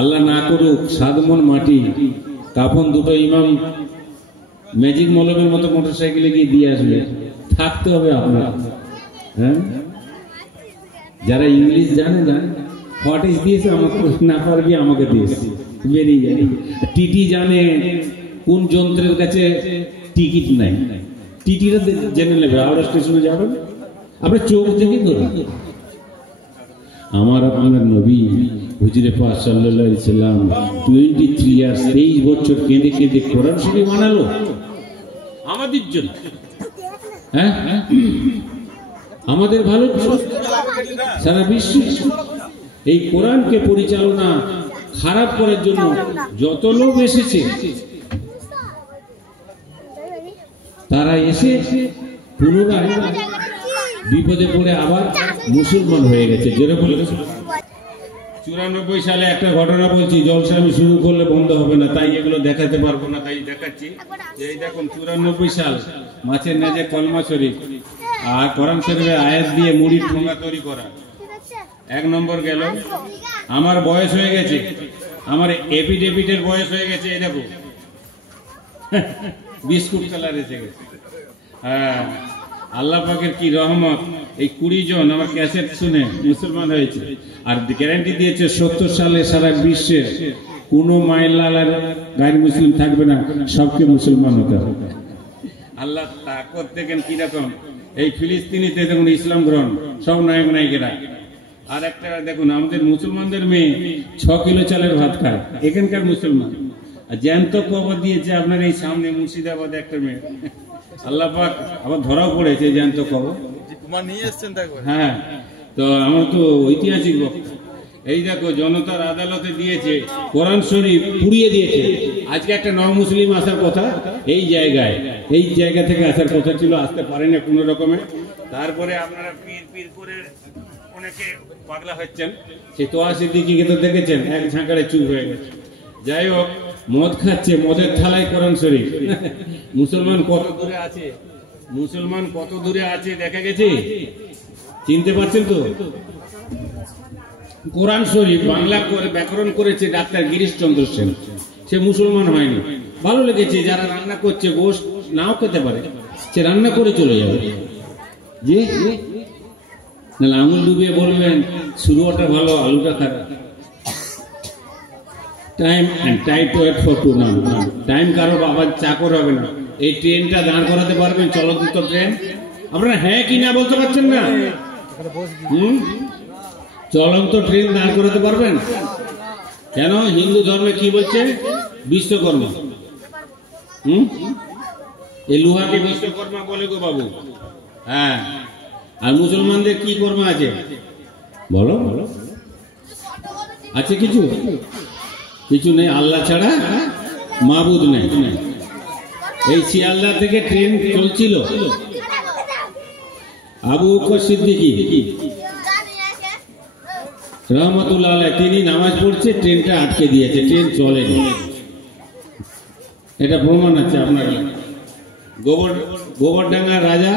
আল্লাহ না করুক 7 মণ মাটি, কাফন দুটো ইমাম ম্যাজিক মলমের মতো মোটরসাইকেলে গিয়ে দিয়ে আসবে, থাকতে হবে আপনার। হ্যাঁ, যারা ইংলিশ জানে না, হোয়াট দিয়েছে আমাকে না পারবি, আমাকে দিয়েছে, বেরিয়ে যায়। টিটি জানে কোন যন্ত্রের কাছে টিকিট নাই, টিটিরা জেনে নেবে। হাওড়া স্টেশনে যাবেন, আপনার চোখ দেখে ধরুন। আমার আপনার নবী হুজুরে পাক সাল্লাল্লাহু আলাইহি সাল্লাম 23 ইয়ার্স 23 বছর কেঁদে কেঁদে কোরআন শরীফ বানালো আমাদের জন্য। হ্যাঁ, আমাদের ভালো সারা বিশ্ব এই কোরআনকে পরিচালনা খারাপ করার জন্য যত লোক এসেছে, তারা এসে পুনরায় বিপদে পড়ে আবার মুসলমান হয়ে গেছে। যেটা বলে 94 সালে একটা ঘটনা বলছি, জলসা আমি শুরু করলে বন্ধ হবে না, তাই এগুলো দেখাতে পারবো না, তাই দেখাচ্ছি। এই দেখুন 94 সাল, মাছের নেজে কলমা শরীফ আর কোরআন শরীফের আয়াত দিয়ে মুড়ির ঠোঙা তৈরি করা। 1 নম্বর গেল। আমার বয়স হয়ে গেছে, আমার এপিডেভিটের বয়স হয়ে গেছে, এই দেখো বিস্কুট কালার এসে গেছে। হ্যাঁ, আল্লাহ পাকের কি রহমত, এই 20 জন আমার ক্যাসেট শুনে মুসলমান হয়েছে। আর গ্যারান্টি দিয়েছে 70 সালে সারা বিশ্বের কোনো মাইলালার গায়ের মুসলিম থাকবে না, সবকে মুসলমান হতে হবে। আল্লাহ তাকত দেখেন কিরকম। এই ফিলিস্তিনিতে দেখুন ইসলাম গ্রহণ, সব নায়ক নায়িকেরা। আর একটা দেখুন, আমাদের মুসলমানদের মেয়ে 6 কিলো চালের ভাত খায়, এখানকার মুসলমান। আর জ্যান্ত কবর দিয়েছে আপনার এই সামনে মুর্শিদাবাদে একটা মেয়ে। আল্লাহ পাক আবার ধরাও পড়েছে জ্যান্ত কবর। হ্যাঁ, তো আমার তো ঐতিহাসিক বক্তব্য। এই দেখো জনতার আদালতে দিয়েছে, কোরআন শরীফ পুড়িয়ে দিয়েছে। আজকে একটা মুসলিম আসার কথা, এই জায়গা থেকে আসার কথা ছিল, আসতে পারে না কোনো রকমে। তারপরে আপনারা পীর পীর করে অনেকে পাগলা হচ্ছেন। সে তোয়া সিদ্দিকীকে তো দেখেছেন, এক ঝাঁকারে চুপ হয়ে গেছে। যাই হোক, মদ খাচ্ছে, মদের থালায় কোরআন শরীফ। মুসলমান কত দূরে আছে, মুসলমান কত দূরে আছে দেখা গেছে, চিনতে পারছেন তো? কোরআন শরীফ বাংলা করে ব্যাকরণ করেছে ডাক্তার গিরিশ চন্দ্র সেন, সে মুসলমান হয়নি। ভালো লেগেছে, যারা রান্না করছে গোশত নাও খেতে পারে, সে রান্না করে চলে যাবে। যে না আঙুল ডুবিয়ে বলবেন শুরুটা ভালো, আলুটা খারাপ। Time and time to wait for to না, টাইম কারো বাবার চাকর হবে না। এই ট্রেনটা দাঁড় করাতে পারবেন, চলন্ত ট্রেন? আপনারা হ্যাঁ কি না বলতে পারছেন না? চলন্ত ট্রেন দাঁড় করাতে পারবেন? কেন? হিন্দু ধর্মে কি বলছে? বিশ্বকর্মা। এই লোহাকে বিশ্বকর্মা বলে গো বাবু। হ্যাঁ, আর মুসলমানদের কি কর্ম আছে বলো? আছে কিছু? কিছু নেই, আল্লাহ ছাড়া মাবুদ নেই। এই শিয়ালদা থেকে ট্রেন চলছিল, আবু বকর সিদ্দিকী রহমতুল্লাহ আলাইহি, তিনি নামাজ পড়ছে, ট্রেনটা আটকে দিয়েছে, ট্রেন চলেনি। এটা প্রমাণ আছে আপনার। গোবরডাঙ্গা রাজা,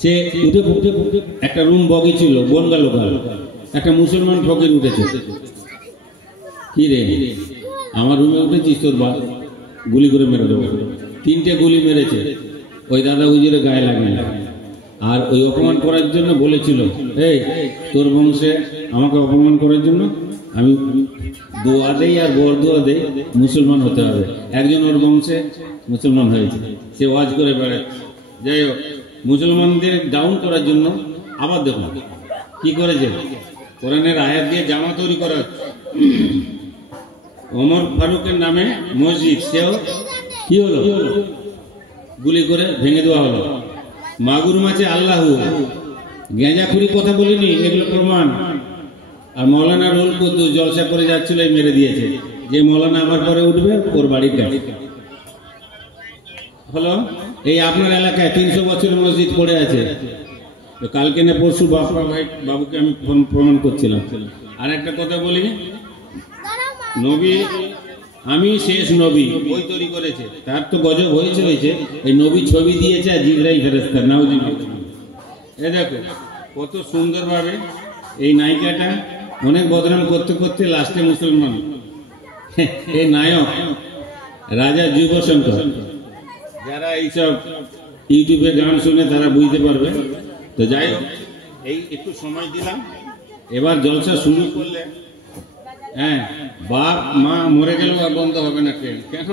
সে উঠে একটা রুম বগি ছিল, বনগা লোকাল, একটা মুসলমান ফকির উঠেছে। কি রে, আমার রুমে উঠেছিস, তোর গুলি করে মেরে দেবো। 3টে গুলি মেরেছে, ওই দাদা হুজুরের গায়ে লাগে। আর ওই অপমান করার জন্য বলেছিল, এই তোর বংশে আমাকে অপমান করার জন্য আমি দোয়া দেই আর বরদোয়া দেই, মুসলমান হতে হবে। একজন ওর বংশে মুসলমান হয়েছে, সে ওয়াজ করে বেড়াচ্ছে। যাই হোক, মুসলমানদের ডাউন করার জন্য আবার দেখুন কি করেছে, কোরআনের আয়াত দিয়ে জামা তৈরি করা হচ্ছে। ওমর ফারুকের নামে মসজিদ, সেও কি হলো, গুলি করে ভেঙে দেওয়া হলো। মাগুর মাছে আল্লাহু, গেঁজাখুরি কথা বলিনি, এগুলো প্রমাণ। আর মৌলানা রুল কুদ্দুস জলসা করে যাচ্ছিল, মেরে দিয়েছে। যে মৌলানা আমার পরে উঠবে, ওর বাড়ির কাছে হলো। এই আপনার এলাকায় 300 বছরের মসজিদ পড়ে আছে। কালকে না পরশু বাবুকে আমি প্রমাণ করছিলাম। আর একটা কথা বলি, নবী আমি শেষ নবী বই তৈরি করেছে, তার তো গজব হয়েছে। এই নবী ছবি দিয়েছে আর জিবরাইল ফেরেশতা, নাউজুবিল্লাহ। এ দেখো কত সুন্দরভাবে এই নায়িকাটা অনেক বদনাম করতে করতে লাস্টে মুসলমান। এই নায়ক রাজা যুবশঙ্কর। যারা এইসব ইউটিউবে গান শুনে তারা বুঝতে পারবে। তো যাই হোক, এই একটু সময় দিলাম, এবার জলসা শুরু করলে হ্যাঁ, বাপ মা মরে গেলেও আর বন্ধ হবে না ট্রেন। কেন,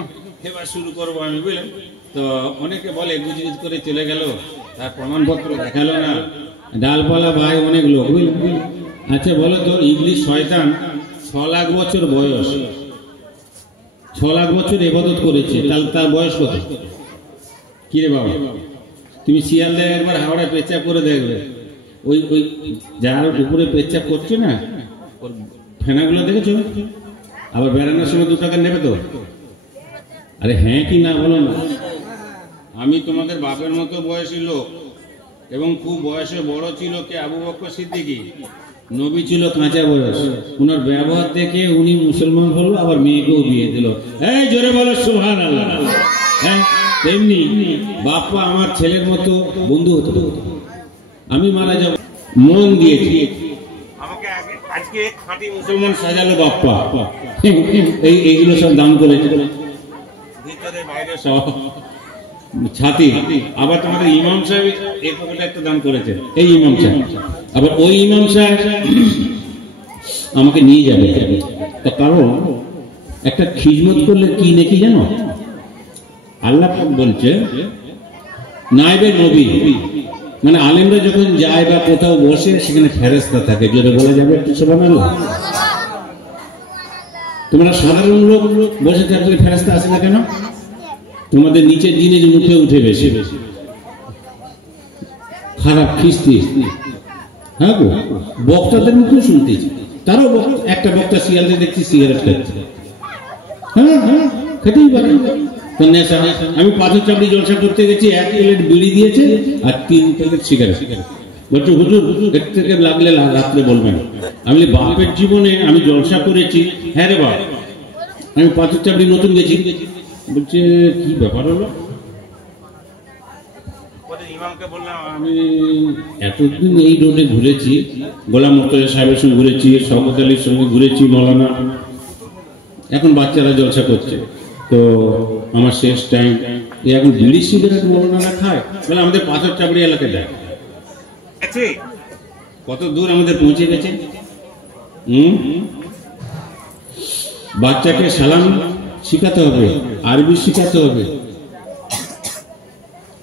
এবার শুরু করবো আমি, বুঝলেন তো। অনেকে বলে গুজগুজ করে চলে গেল, তার প্রমাণপত্র দেখালো না, ডালপালা ভাই অনেক লোক, বুঝলেন। আচ্ছা বলো তো, ইংলিশ শয়তান 6 লাখ বছর বয়স, 6 লাখ বছর ইবাদত করেছে, তাহলে তার বয়স কত? কি রে বাবা, তুমি শিয়ালদায় একবার হাওড়ায় পেচ্ছাপ করে দেখবে, ওই ওই যার উপরে পেচ্ছাপ করছে না, ওর ফেনাগুলো দেখেছো? আবার বেড়ানোর সময় 2 টাকা নেবে তো? আরে হ্যাঁ কি না বলো না। আমি তোমাদের বাপের মতো বয়সী লোক, এবং খুব বয়সে বড় ছিল কে? আবু বকর সিদ্দিকী। নবী ছিল কাঁচা বয়স, উনার ব্যবহার দেখে উনি মুসলমান হলো, আবার মেয়েকেও বিয়ে দিল। এই জোরে বলো সুবহানাল্লাহ। হ্যাঁ, তেমনি বাপ্পা আমার ছেলের মতো বন্ধু হতো। আমি মারা যাব, মন দিয়েছি, আমাকে আজকে খাঁটি মুসলমান সাজালো বাপ্পা। এইগুলো সব দান করেছে, ভিতরে বাইরে সব ছাতি। আবার তোমাদের ইমাম সাহেব এই পকেটে একটা দান করেছে, এই ইমাম সাহেব। আবার ওই ইমাম সাহেব আমাকে নিয়ে যাবে, তার কারণ একটা খিজমত করলে কি নাকি জানো? আল্লাহ পাক বলছে নায়েবে নবী, মানে আলেমরা যখন যায় বা কোথাও বসে, সেখানে ফেরেশতা থাকে। যদি বলা যাবে একটু সুবহানাল্লাহ। তোমরা সাধারণ লোক বসে থাকলে ফেরেশতা আসে না কেন? তোমাদের নিচের জিনিস মুখে উঠে বেশি বেশি খারাপ খিস্তি। হ্যাঁ গো, বক্তাদের মুখে শুনতেছি, তারও একটা বক্তা শিয়ালদে দেখছি সিগারেট খাচ্ছে। হ্যাঁ হ্যাঁ, খেতেই পারে। আমি পাথর চাপড়ি জলসা করতে গেছি, 1 প্লেট বিড়ি দিয়েছে আর 3 প্যাকেট সিগারেট। বলছে হুজুর এর থেকে লাগলে রাত্রে বলবেন। আমি বাপের জীবনে আমি জলসা করেছি। হ্যাঁ রে বাপ, আমি পাথর চাপড়ি নতুন গেছি। বলছে কি ব্যাপার হলো? ইমামকে বললাম আমি এতদিন এই রোডে ঘুরেছি, গোলাম মুর্তজা সাহেবের সঙ্গে ঘুরেছি, শওকত আলীর সঙ্গে ঘুরেছি, মৌলানা, এখন বাচ্চারা জলসা করছে, তো আমার শেষ টাইম। এখন বিড়ি সিগারেট মৌলানারা খায়, বলে আমাদের পাথর চাপড়ি এলাকায় দেয়। কত দূর আমাদের পৌঁছে গেছে। বাচ্চাকে সালাম শিখাতে হবে, আরবি শিখাতে হবে।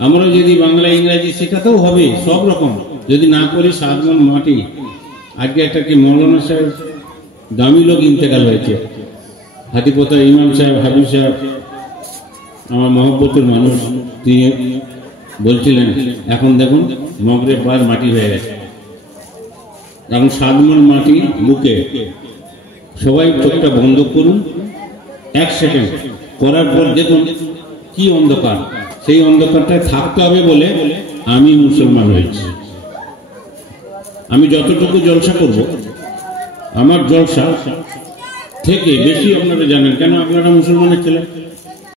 আমরা যদি বাংলা ইংরেজি শেখাতেও হবে, সব রকম। যদি না করি 7 মণ মাটি। আজকে একটা কি মৌলানা সাহেব, দামি লোক ইন্তেকাল হয়েছে, হাতিপোতা ইমাম সাহেব, হাবিব সাহেব, আমার মহব্বতের মানুষ। তিনি বলছিলেন এখন দেখুন মগরেব বার মাটি হয়ে গেছে, এখন 7 মণ মাটি বুকে। সবাই চোখটা বন্ধ করুন 1 সেকেন্ড, করার পর দেখুন কি অন্ধকার। সেই অন্ধকারটায় থাকতে হবে বলে আমি মুসলমান হয়েছি। আমি যতটুকু জলসা করব, আমার জলসা থেকে বেশি আপনারা জানেন। কেন? আপনারা মুসলমানের ছেলে।